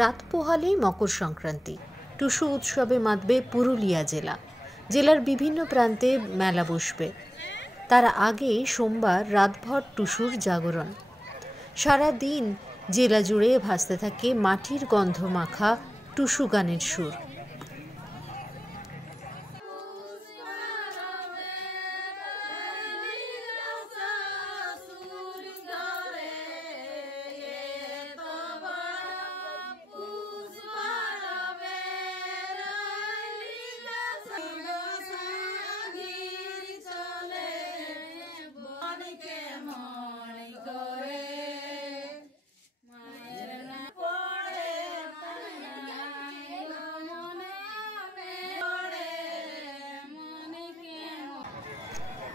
রাত পোহালেই মকর সংক্রান্তি। টুসু উৎসবে মাতবে পুরুলিয়া জেলা। জেলার বিভিন্ন প্রান্তে মেলা বসবে। তার আগে সোমবার রাতভর টুসুর জাগরণ। সারা দিন জেলা জুড়ে ভাসতে থাকে মাটির গন্ধ মাখা টুসু গানের সুর।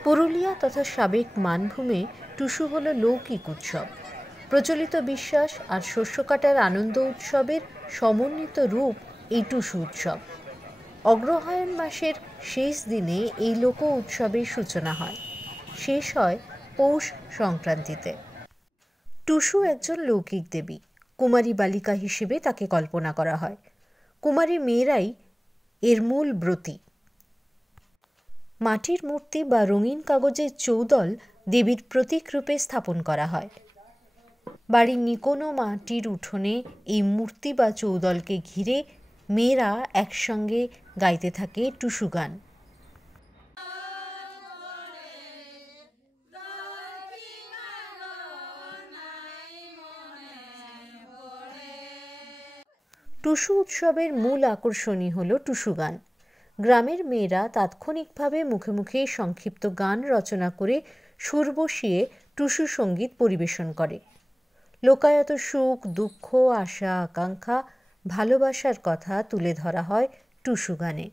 পুরুলিয়া তথা সাবেক মানভূমে টুসু হল লৌকিক উৎসব। প্রচলিত বিশ্বাস আর শস্য কাটার আনন্দ উৎসবের সমন্বিত রূপ এই টুসু উৎসব। অগ্রহায়ণ মাসের শেষ দিনে এই লোক উৎসবের সূচনা হয়, শেষ হয় পৌষ সংক্রান্তিতে। টুসু একজন লৌকিক দেবী। কুমারী বালিকা হিসেবে তাকে কল্পনা করা হয়। কুমারী মেয়েরাই এর মূল ব্রতী। মাটির মূর্তি বা রঙিন কাগজের চৌদল দেবীর প্রতীক রূপে স্থাপন করা হয়। বাড়ির নিকোনো মাটির উঠোনে এই মূর্তি বা চৌদলকে ঘিরে মেয়েরা একসঙ্গে গাইতে থাকে টুসু গান। টুসু উৎসবের মূল আকর্ষণই হল টুসু গান। গ্রামের মেয়েরা তাৎক্ষণিকভাবে মুখে মুখে সংক্ষিপ্ত গান রচনা করে সুর বসিয়ে টুসু সঙ্গীত পরিবেশন করে। লোকায়ত সুখ, দুঃখ, আশা, আকাঙ্ক্ষা, ভালোবাসার কথা তুলে ধরা হয় টুসু গানে।